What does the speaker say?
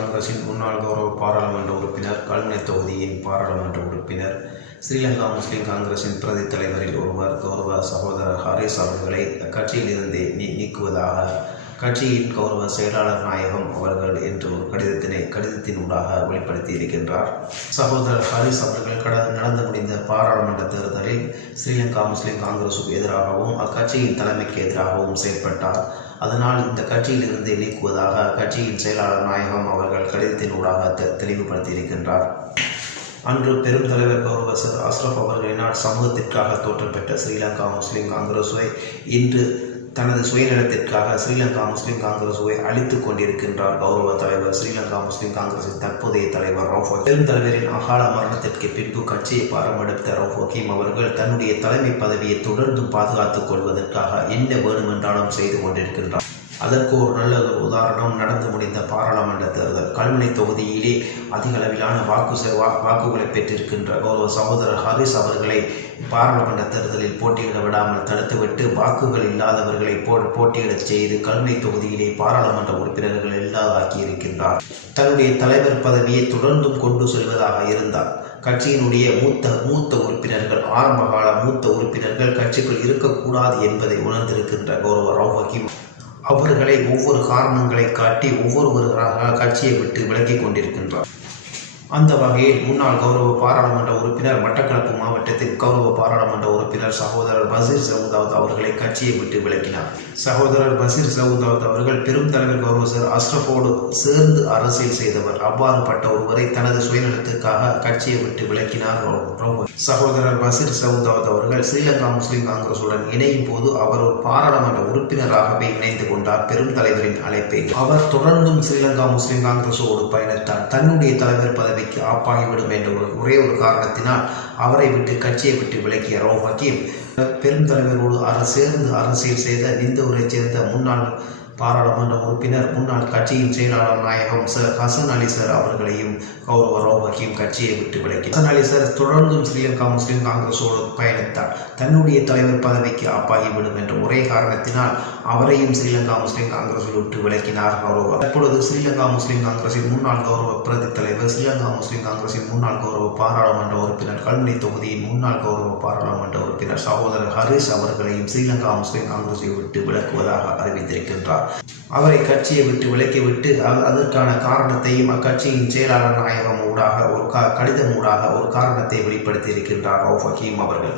காங்கிரசின் முன்னாள் கௌரவ பாராளுமன்ற உறுப்பினர், கல்முனை தொகுதியின் பாராளுமன்ற உறுப்பினர், ஸ்ரீலங்கா முஸ்லிம் காங்கிரசின் பிரதி தலைவரில் ஒருவர் கௌரவ சகோதரர் ஹரீஸ் அவர்களை அக்கட்சியில் இருந்து நீக்குவதாக கட்சியின் கௌரவ செயலாளர் நாயகம் அவர்கள் என்று ஒரு கடிதத்தினூடாக வெளிப்படுத்தி இருக்கின்றார். சகோதரர் ஹரீஸ் அவர்கள் நடந்து முடிந்த பாராளுமன்ற தேர்தலில் ஸ்ரீலங்கா முஸ்லிம் காங்கிரசுக்கு எதிராகவும் அக்கட்சியின் தலைமைக்கு எதிராகவும் செயல்பட்டார். அதனால் இந்த கட்சியில் இருந்து நீக்குவதாக கட்சியின் செயலாளர் நாயகம் அவர்கள் கடிதத்தினூடாக தெளிவுபடுத்தியிருக்கின்றார். அன்று பெரும் தலைவர் கௌரவ சர் அஸ்ரப் அவர்களினால் சமூகத்திற்காக தோற்றம் பெற்ற ஸ்ரீலங்கா முஸ்லிம் காங்கிரஸை இன்று தனது சுயநலத்திற்காக ஸ்ரீலங்கா முஸ்லிம் காங்கிரஸை அழித்துக் கொண்டிருக்கின்றார் கௌரவ தலைவர் ஸ்ரீலங்கா முஸ்லிம் காங்கிரசின் தற்போதைய தலைவர் ரவுஃப் ஹக்கீம். பெரும் தலைவரின் அகால மரணத்திற்கு பின்பு கட்சியை பாரமெடுத்த ரவுஃப் ஹக்கீம் அவர்கள் தன்னுடைய தலைமை பதவியை தொடர்ந்தும் பாதுகாத்துக் கொள்வதற்காக என்ன வேண்டுமென்றாலும் செய்து கொண்டிருக்கின்றார். அதற்கு ஒரு நல்ல உதாரணம் நடந்து முடிந்த பாராளுமன்ற தேர்தல். கல்முனை தொகுதியிலே அதிக அளவிலான வாக்குகளை பெற்றிருக்கின்ற கௌரவ சகோதரர் ஹரீஸ் அவர்களை பாராளுமன்ற தேர்தலில் போட்டியிட விடாமல் தடுத்துவிட்டு வாக்குகள் இல்லாதவர்களை போட்டியிடச் செய்து கல்முனை தொகுதியிலே பாராளுமன்ற உறுப்பினர்கள் இல்லாதாக்கியிருக்கின்றார். தன்னுடைய தலைவர் பதவியை தொடர்ந்தும் கொண்டு செல்வதாக இருந்தார். கட்சியினுடைய மூத்த உறுப்பினர்கள், ஆரம்பகால மூத்த உறுப்பினர்கள் கட்சிக்குள் இருக்கக்கூடாது என்பதை உணர்ந்திருக்கின்ற கௌரவ ரவுஃப் ஹக்கீம் அவர்களை ஒவ்வொரு காரணங்களை காட்டி ஒவ்வொருவராக கட்சியை விட்டு விலக்கிக் கொண்டிருக்கின்றார். அந்த வகையில் முன்னாள் கௌரவ பாராளுமன்ற உறுப்பினர், மட்டக்களப்பு மாவட்டத்தின் கௌரவ பாராளுமன்ற உறுப்பினர் சகோதரர் பஷீர் சவுதாவத் அவர்களை கட்சியை விட்டு விலக்கினார். சகோதரர் பஷீர் சவுதாவத் அவர்கள் பெரும் தலைவர் கௌரவ சர் அஸ்ரஃபோடு சேர்ந்து அரசியல் செய்தவர். அவ்வாறுபட்ட ஒருவரை தனது சுயநலத்துக்காக கட்சியை விட்டு விலக்கினார். சகோதரர் பஷீர் சவுதாவத் அவர்கள் ஸ்ரீலங்கா முஸ்லிம் காங்கிரசுடன் இணையும் போது அவர் ஒரு பாராளுமன்ற உறுப்பினராகவே இணைந்து கொண்டார். பெரும் தலைவரின் அழைப்பை அவர் தொடர்ந்தும் ஸ்ரீலங்கா முஸ்லிம் காங்கிரசோடு பயணித்தார். தன்னுடைய தலைவர் பதவிக்கு ஆப்பாகிவிடும் என்ற ஒரே ஒரு காரணத்தினால் அவரை விட்டு கட்சியை விட்டு விலக்கிய ரவுஃப் ஹக்கீம் பெரும் தலைவரோடு சேர்ந்து அரசியல் செய்த நிந்தூரைச் சேர்ந்த முன்னாள் பாராளுமன்ற உறுப்பினர், முன்னாள் கட்சியின் செயலாளர் நாயகம் சர் ஹசன் அலி சார் அவர்களையும் கௌரவ ரவுஃப் ஹக்கீம் கட்சியை விட்டு விலக்கினார். ஹசன் அலி சார் தொடர்ந்தும் ஸ்ரீலங்கா முஸ்லிம் காங்கிரஸோடு பயணித்தார். தன்னுடைய தலைவர் பதவிக்கு ஆப்பாகிவிடும் என்ற ஒரே காரணத்தினால் அவரையும் ஸ்ரீலங்கா முஸ்லிம் காங்கிரஸில் விட்டு விலக்கினார் கௌரவர். தற்பொழுது ஸ்ரீலங்கா முஸ்லிம் காங்கிரசின் முன்னாள் கௌரவ பிரதி தலைவர், ஸ்ரீலங்கா முஸ்லிம் காங்கிரசின் முன்னாள் கௌரவ பாராளுமன்ற உறுப்பினர், கல்முனை தொகுதியின் முன்னாள் கௌரவ பாராளுமன்ற உறுப்பினர் சகோதரர் ஹரீஸ் அவர்களையும் ஸ்ரீலங்கா முஸ்லிம் காங்கிரஸை விட்டு விலக்குவதாக அறிவித்திருக்கின்றார். அவரை கட்சியை விட்டு விலக்கிவிட்டு அதற்கான காரணத்தையும் அக்கட்சியின் செயலாளர் நாயகம் ஊடாக ஒரு கடிதம் ஊடாக ஒரு காரணத்தை வெளிப்படுத்தி இருக்கின்றார் ரவுஃப் ஹக்கீம் அவர்கள்.